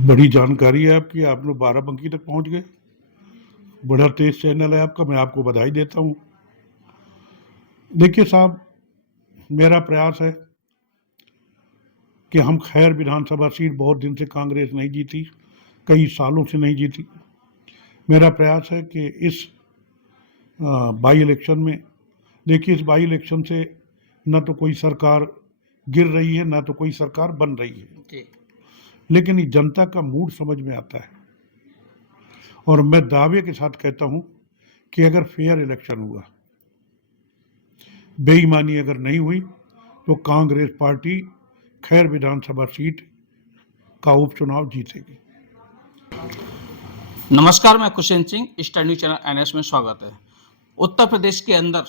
बड़ी जानकारी है आपकी, आप लोग बाराबंकी तक पहुंच गए। बड़ा तेज चैनल है आपका, मैं आपको बधाई देता हूं। देखिए साहब, मेरा प्रयास है कि हम खैर विधानसभा सीट बहुत दिन से कांग्रेस नहीं जीती, कई सालों से नहीं जीती। मेरा प्रयास है कि इस बाई इलेक्शन में, देखिए इस बाई इलेक्शन से न तो कोई सरकार गिर रही है, न तो कोई सरकार बन रही है, लेकिन ये जनता का मूड समझ में आता है। और मैं दावे के साथ कहता हूं कि अगर फेयर इलेक्शन हुआ, बेईमानी अगर नहीं हुई, तो कांग्रेस पार्टी खैर विधानसभा सीट का उपचुनाव जीतेगी। नमस्कार, मैं Khushen Singh, star news channel NS में स्वागत है। उत्तर प्रदेश के अंदर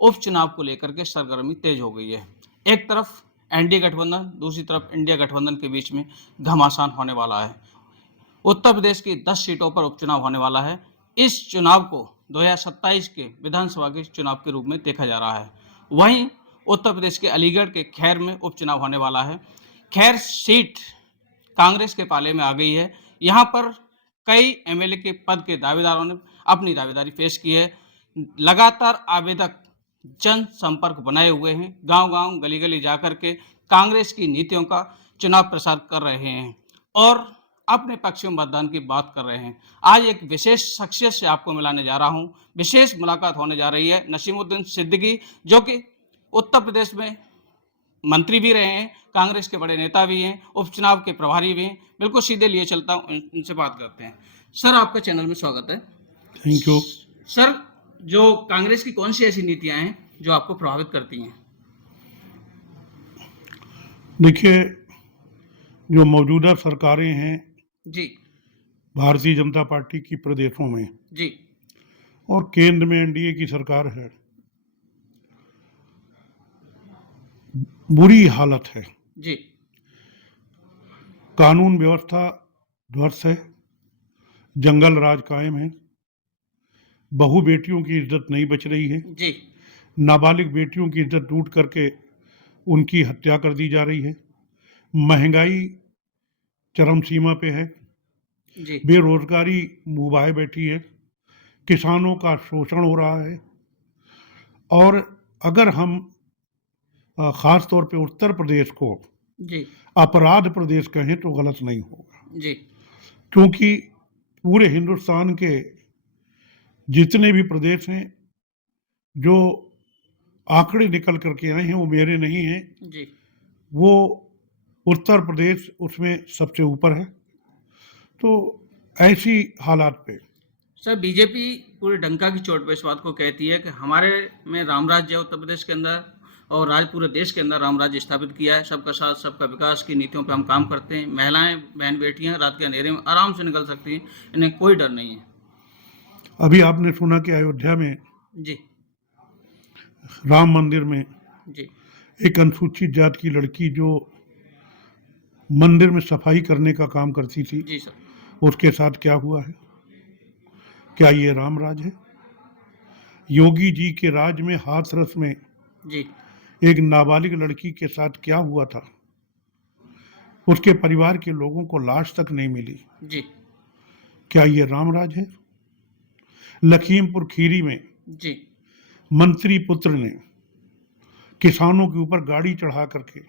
उपचुनाव को लेकर के सरगर्मी तेज हो गई है। एक तरफ एनडीए गठबंधन, दूसरी तरफ इंडिया गठबंधन के बीच में घमासान होने वाला है। उत्तर प्रदेश की 10 सीटों पर उपचुनाव होने वाला है। इस चुनाव को 2027 के विधानसभा के चुनाव के रूप में देखा जा रहा है। वहीं उत्तर प्रदेश के अलीगढ़ के खैर में उपचुनाव होने वाला है। खैर सीट कांग्रेस के पाले में आ गई है। यहाँ पर कई एमएलए के पद के दावेदारों ने अपनी दावेदारी पेश की है। लगातार आवेदक जनसंपर्क बनाए हुए हैं, गांव-गांव, गली-गली जाकर के कांग्रेस की नीतियों का चुनाव प्रसार कर रहे हैं और अपने पक्ष में मतदान की बात कर रहे हैं। आज एक विशेष शख्सियत से आपको मिलाने जा रहा हूं। विशेष मुलाकात होने जा रही है नसीमुद्दीन सिद्दीकी, जो कि उत्तर प्रदेश में मंत्री भी रहे हैं, कांग्रेस के बड़े नेता भी हैं, उपचुनाव के प्रभारी भी हैं। बिल्कुल सीधे लिए चलता हूँ, इनसे बात करते हैं। सर, आपका चैनल में स्वागत है। Thank you. सर, जो कांग्रेस की कौन सी ऐसी नीतियां हैं जो आपको प्रभावित करती हैं? देखिए, जो मौजूदा सरकारें हैं जी भारतीय जनता पार्टी की प्रदेशों में, जी और केंद्र में एनडीए की सरकार है, बुरी हालत है। जी कानून व्यवस्था ध्वस्त है, जंगल राज कायम है, बहु बेटियों की इज्जत नहीं बच रही है, जी नाबालिग बेटियों की इज्जत लूट करके उनकी हत्या कर दी जा रही है, महंगाई चरम सीमा पे है, जी बेरोजगारी मुंह बैठी है, किसानों का शोषण हो रहा है। और अगर हम खास तौर पे उत्तर प्रदेश को जी अपराध प्रदेश कहें तो गलत नहीं होगा, जी क्योंकि पूरे हिंदुस्तान के जितने भी प्रदेश हैं, जो आंकड़े निकल करके आए हैं वो मेरे नहीं हैं, जी वो उत्तर प्रदेश उसमें सबसे ऊपर है। तो ऐसी हालात पे सर, बीजेपी पूरे डंका की चोट पे इस बात को कहती है कि हमारे में राम राज्य है उत्तर प्रदेश के अंदर, और पूरे देश के अंदर राम राज्य स्थापित किया है। सबका साथ सबका विकास की नीतियों पे हम काम करते हैं। महिलाएं, बहन बेटियां रात के अंधेरे में आराम से निकल सकती हैं, इन्हें कोई डर नहीं है। अभी आपने सुना कि अयोध्या में जी राम मंदिर में जी एक अनुसूचित जात की लड़की जो मंदिर में सफाई करने का काम करती थी, जी सर, उसके साथ क्या हुआ है? क्या ये राम राज है? योगी जी के राज में हाथरस में जी एक नाबालिग लड़की के साथ क्या हुआ था? उसके परिवार के लोगों को लाश तक नहीं मिली। जी क्या ये राम राज है? लखीमपुर खीरी में जी मंत्री पुत्र ने किसानों के ऊपर गाड़ी चढ़ा करके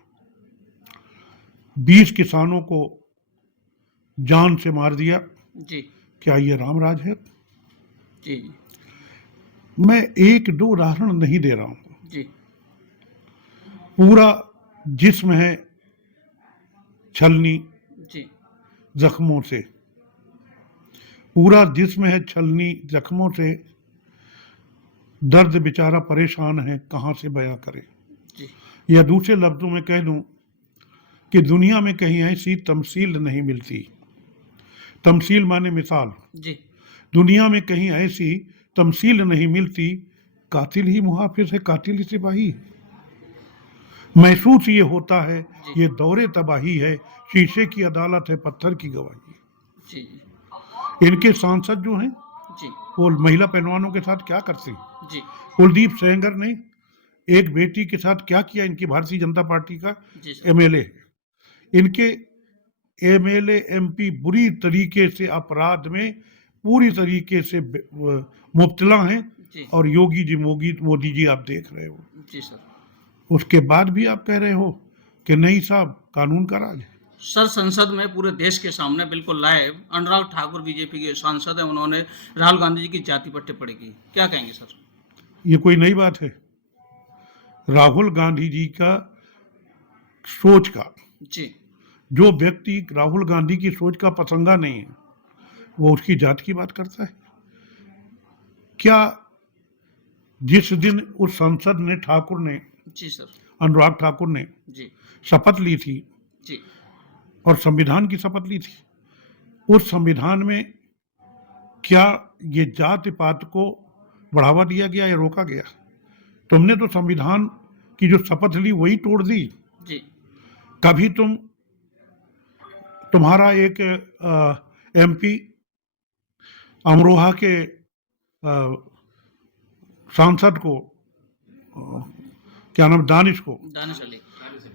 20 किसानों को जान से मार दिया। जी क्या ये राम राज है? जी मैं एक दो उदाहरण नहीं दे रहा हूं, जी पूरा जिस्म है छलनी जी जख्मों से, पूरा जिस्म है छलनी जख्मों से, दर्द बेचारा परेशान है, कहां से बयां करे। जी या दूसरे लफ्जों में कह दूं कि दुनिया में कहीं ऐसी तमसील नहीं मिलती, तमसील माने मिसाल, जी दुनिया में कहीं ऐसी तमसील नहीं मिलती, कातिल ही मुहाफिज है, कातिल ही सिपाही है। महसूस ये होता है जी ये दौरे तबाही है, शीशे की अदालत है, पत्थर की गवाही। जी इनके सांसद जो हैं जी वो महिला पहलवानों के साथ क्या करते हैं? जी कुलदीप सेंगर ने एक बेटी के साथ क्या किया? इनकी भारतीय जनता पार्टी का जी सर, एमएलए, इनके एमएलए एमपी बुरी तरीके से अपराध में पूरी तरीके से मुब्तला हैं जी और योगी जी मोदी जी आप देख रहे हो। जी सर। उसके बाद भी आप कह रहे हो कि नहीं साहब कानून का राज है। सर संसद में पूरे देश के सामने बिल्कुल लाइव अनुराग ठाकुर बीजेपी के सांसद हैं, उन्होंने राहुल गांधी जी की जाति पर टिप्पणी की, क्या कहेंगे सर? ये कोई नई बात है? राहुल गांधी जी का सोच का, जी जो व्यक्ति राहुल गांधी की सोच का पसंगा नहीं है वो उसकी जात की बात करता है क्या? जिस दिन उस संसद ने ठाकुर ने, जी सर। अनुराग ठाकुर ने जी शपथ ली थी जी और संविधान की शपथ ली थी, उस संविधान में क्या ये जाति पात को बढ़ावा दिया गया या रोका गया? तुमने तो संविधान की जो शपथ ली वही तोड़ दी। जी कभी तुम्हारा एक एमपी अमरोहा के सांसद को क्या नाम, दानिश को, दानिश अली।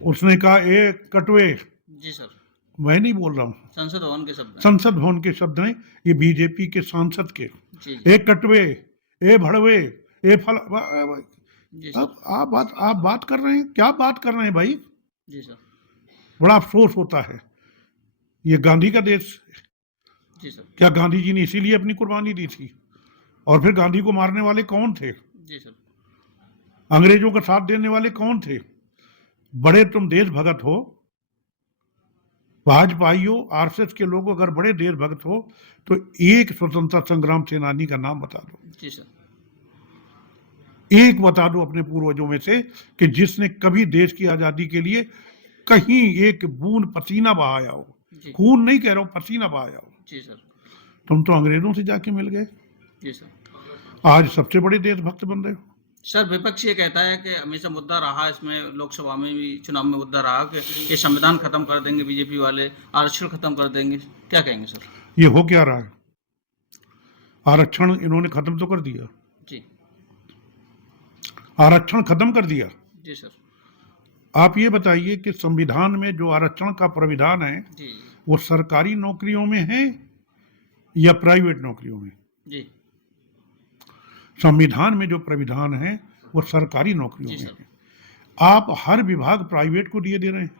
उसने कहा ए कटवे, जी सर। मैं नहीं बोल रहा हूँ, संसद भवन के शब्द हैं। संसद भवन के शब्द हैं, ये बीजेपी के सांसद के। जी ए कटवे, ए भड़वे, ए फल। जी अब सर। आप बात कर रहे हैं, क्या बात कर रहे हैं भाई? जी सर। बड़ा अफसोस होता है। ये गांधी का देश, जी सर। क्या गांधी जी ने इसीलिए अपनी कुर्बानी दी थी? और फिर गांधी को मारने वाले कौन थे? जी सर। अंग्रेजों का साथ देने वाले कौन थे? बड़े तुम देशभक्त हो, भाजपाई हो, आरएसएस के लोग अगर बड़े देशभक्त हो तो एक स्वतंत्रता संग्राम सेनानी का नाम बता दो। जी सर। एक बता दो अपने पूर्वजों में से कि जिसने कभी देश की आजादी के लिए कहीं एक बूंद पसीना बहाया हो। जी खून नहीं कह रहा हूं, पसीना बहाया हो। जी सर। तुम तो अंग्रेजों से जाके मिल गए, जी सर। आज सबसे बड़े देशभक्त बन रहे हो। सर विपक्ष ये कहता है कि हमेशा मुद्दा रहा, इसमें लोकसभा में भी चुनाव में मुद्दा रहा कि ये संविधान खत्म कर देंगे बीजेपी वाले, आरक्षण खत्म कर देंगे, क्या कहेंगे सर? ये हो क्या रहा है? आरक्षण इन्होंने खत्म तो कर दिया, जी आरक्षण खत्म कर दिया। जी सर। आप ये बताइए कि संविधान में जो आरक्षण का प्राविधान है जी वो सरकारी नौकरियों में है या प्राइवेट नौकरियों में? जी संविधान में जो प्राविधान है वो सरकारी नौकरियों जी में सर। है। आप हर विभाग प्राइवेट को दिए दे रहे हैं,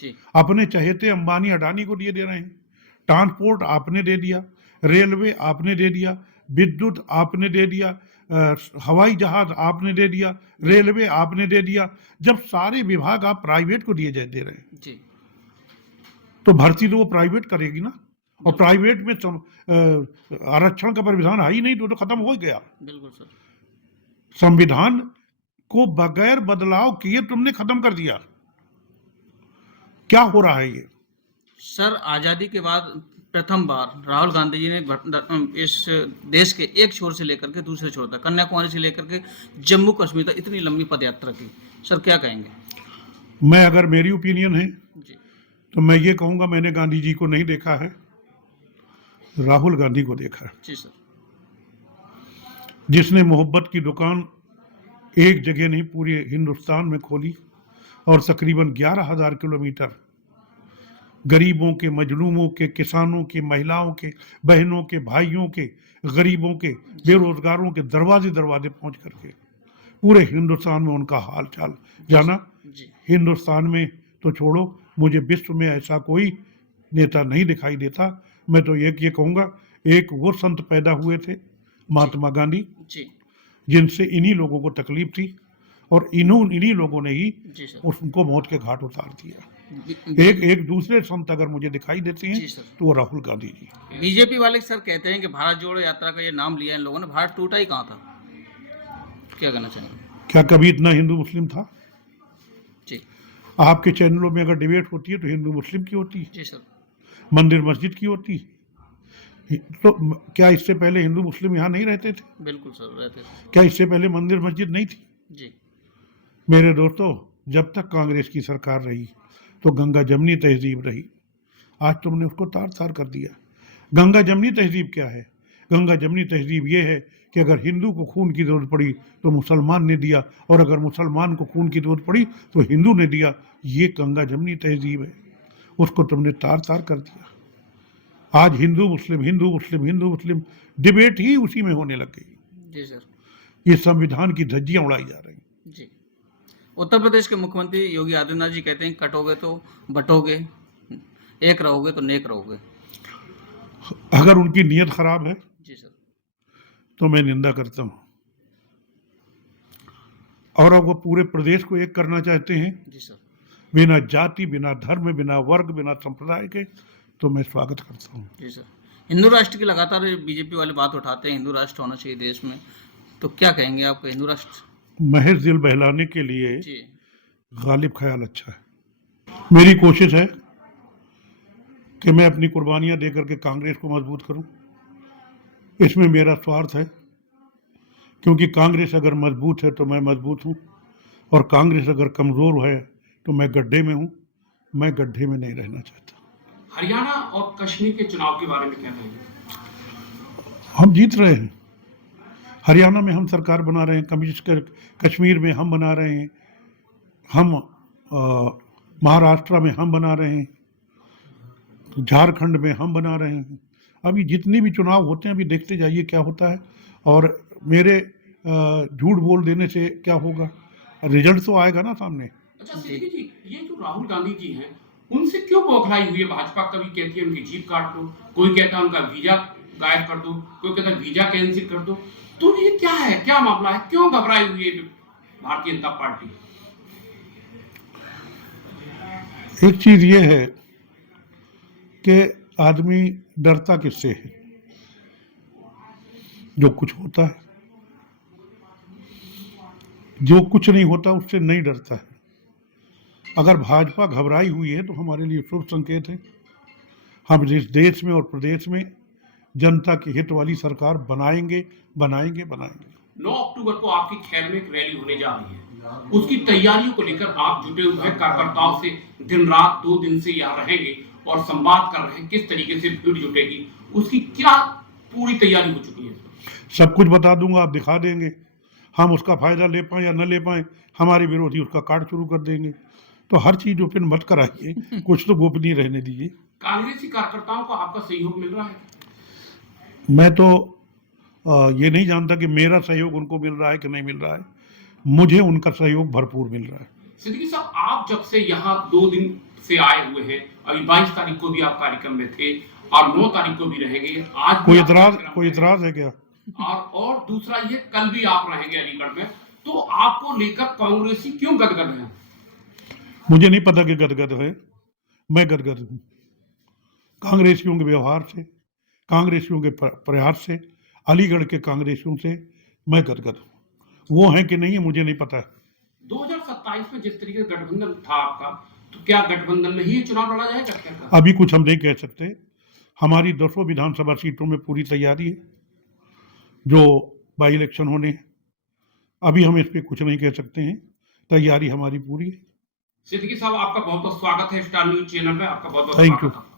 जी अपने चहेते अंबानी अडानी को दिए दे रहे हैं। ट्रांसपोर्ट आपने दे दिया, रेलवे आपने दे दिया, विद्युत आपने दे दिया, हवाई जहाज आपने दे दिया, रेलवे आपने दे दिया। जब सारे विभाग आप प्राइवेट को दे रहे हैं जी तो भर्ती तो वो प्राइवेट करेगी ना, और प्राइवेट में आरक्षण का प्राविधान है ही नहीं तो खत्म हो गया। बिल्कुल सर। संविधान को बगैर बदलाव किए तुमने खत्म कर दिया। क्या हो रहा है ये? सर आज़ादी के बाद प्रथम बार राहुल गांधी जी ने इस देश के एक छोर से लेकर के दूसरे छोर तक, कन्याकुमारी से लेकर के जम्मू कश्मीर तक इतनी लंबी पद यात्रा की। सर क्या कहेंगे? मैं, अगर मेरी ओपिनियन है जी तो मैं ये कहूंगा, मैंने गांधी जी को नहीं देखा है, राहुल गांधी को देखा है, जी सर। जिसने मोहब्बत की दुकान एक जगह नहीं पूरे हिंदुस्तान में खोली और तकरीबन 11,000 किलोमीटर गरीबों के, मजलूमों के, किसानों के, महिलाओं के, बहनों के, भाइयों के, गरीबों के, बेरोजगारों के दरवाजे दरवाजे पहुंच करके पूरे हिंदुस्तान में उनका हाल चाल जाना। जी हिंदुस्तान में तो छोड़ो, मुझे विश्व में ऐसा कोई नेता नहीं दिखाई देता। मैं तो ये कहूँगा, एक वो संत पैदा हुए थे महात्मा गांधी, जी जिनसे इन्हीं लोगों को तकलीफ थी और इन्हीं लोगों ने ही जी सर। उनको मौत के घाट उतार दिया। बी- एक दूसरे संत अगर मुझे दिखाई देते हैं जी सर। तो वो राहुल गांधी जी। बीजेपी वाले सर कहते हैं कि भारत जोड़ो यात्रा का ये नाम लिया इन लोगों ने, भारत टूटा ही कहाँ था, क्या कहना चाहेंगे? क्या कभी इतना हिंदू मुस्लिम था? जी आपके चैनलों में अगर डिबेट होती है तो हिंदू मुस्लिम की होती है, जी सर। मंदिर मस्जिद की होती है। तो क्या इससे पहले हिंदू मुस्लिम यहाँ नहीं रहते थे? बिल्कुल सर, रहते थे। क्या इससे पहले मंदिर मस्जिद नहीं थी? जी मेरे दोस्तों, जब तक कांग्रेस की सरकार रही तो गंगा जमनी तहजीब रही, आज तुमने उसको तार तार कर दिया। गंगा जमनी तहजीब क्या है? गंगा जमनी तहजीब ये है कि अगर हिंदू को खून की जरूरत पड़ी तो मुसलमान ने दिया, और अगर मुसलमान को खून की जरूरत पड़ी तो हिंदू ने दिया। ये गंगा जमनी तहजीब है। उसको तुमने तार तार कर दिया। आज हिंदू मुस्लिम हिंदू मुस्लिम हिंदू मुस्लिम डिबेट ही उसी में होने लग गई। जी सर। ये संविधान की धज्जियां उड़ाई जा रही। जी। उत्तर प्रदेश के मुख्यमंत्री योगी आदित्यनाथ जी कहते हैं कटोगे तो बटोगे, एक रहोगे तो नेक रहोगे। अगर उनकी नीयत खराब है जी सर। तो मैं निंदा करता हूं, और अब वो पूरे प्रदेश को एक करना चाहते हैं जी सर। बिना जाति बिना धर्म बिना वर्ग बिना संप्रदाय के, तो मैं स्वागत करता हूं। जी सर। हिंदू राष्ट्र की लगातार बीजेपी वाले बात उठाते हैं, हिंदू राष्ट्र होना चाहिए देश में, तो क्या कहेंगे आप हिंदू राष्ट्र? महज दिल बहलाने के लिए जी गालिब ख्याल अच्छा है। मेरी कोशिश है कि मैं अपनी कुर्बानियां देकर के कांग्रेस को मजबूत करूं। इसमें मेरा स्वार्थ है, क्योंकि कांग्रेस अगर मजबूत है तो मैं मजबूत हूं, और कांग्रेस अगर कमजोर है तो मैं गड्ढे में हूं। मैं गड्ढे में नहीं रहना चाहता। हरियाणा और कश्मीर के चुनाव के बारे में क्या कहेंगे? हम जीत रहे हैं। हरियाणा में हम सरकार बना रहे हैं, कश्मीर में हम बना रहे हैं, हम महाराष्ट्र में हम बना रहे हैं, झारखंड में हम बना रहे हैं। अभी जितने भी चुनाव होते हैं अभी देखते जाइए क्या होता है, और मेरे झूठ बोल देने से क्या होगा, रिजल्ट तो आएगा ना सामने। अच्छा सिद्दीकी जी, ये जो राहुल गांधी जी हैं, उनसे क्यों बौखलाई हुई है भाजपा? कभी कहती है उनकी जीप काट दो, कोई कहता है उनका वीजा गायब कर दो, कोई कहता है वीजा कैंसिल कर दो। तो ये क्या है, क्या मामला है, क्यों घबराई हुई है भारतीय जनता पार्टी? एक चीज ये है कि आदमी डरता किससे है? जो कुछ होता है, जो कुछ नहीं होता उससे नहीं डरता है। अगर भाजपा घबराई हुई है तो हमारे लिए शुभ संकेत है। हम इस देश में और प्रदेश में जनता के हित वाली सरकार बनाएंगे बनाएंगे बनाएंगे। 9 अक्टूबर को आपकी खैर में एक रैली होने जा रही है, उसकी तैयारियों को लेकर आप जुटे हुए हैं, कार्यकर्ताओं से दिन रात 2 दिन से यहाँ रहेंगे और संवाद कर रहे हैं, किस तरीके से भीड़ जुटेगी, उसकी क्या पूरी तैयारी हो चुकी है? सब कुछ बता दूंगा, आप दिखा देंगे। हम उसका फायदा ले पाए या न ले पाए, हमारे विरोधी उसका काट शुरू कर देंगे। तो हर चीज ओपन मत कराइए, कुछ तो गोपनीय रहने दीजिए। कांग्रेसी कार्यकर्ताओं को आपका सहयोग मिल रहा है? मैं तो ये नहीं जानता कि मेरा सहयोग उनको मिल रहा है कि नहीं मिल रहा है। मुझे उनका सहयोग भरपूर मिल रहा है। सिद्दीकी साहब, आप जब से यहाँ 2 दिन से आए हुए हैं, अभी 22 तारीख को भी आप कार्यक्रम में थे और 9 तारीख को भी रहेंगे, आज कोई इतराज है क्या? और दूसरा ये कल भी आप रहेंगे अलीगढ़ में, तो आपको लेकर कांग्रेसी क्यों गदगद है? मुझे नहीं पता कि गदगद है, मैं गदगद हूं कांग्रेसियों के व्यवहार से, कांग्रेसियों के प्रयास से, अलीगढ़ के कांग्रेसियों से मैं गदगद हूं। वो है कि नहीं है मुझे नहीं पता है। 2027 में जिस तरीके का गठबंधन था आपका, तो क्या गठबंधन में ही चुनाव लड़ा जाएगा? अभी कुछ हम नहीं कह सकते। हमारी 10 विधानसभा सीटों में पूरी तैयारी है, जो बाई इलेक्शन होने हैं। अभी हम इस पे कुछ नहीं कह सकते हैं, तैयारी हमारी पूरी है। सिद्दीकी साहब, आपका बहुत बहुत स्वागत है स्टार न्यूज चैनल में, आपका बहुत बहुत थैंक स्वागत यू। है।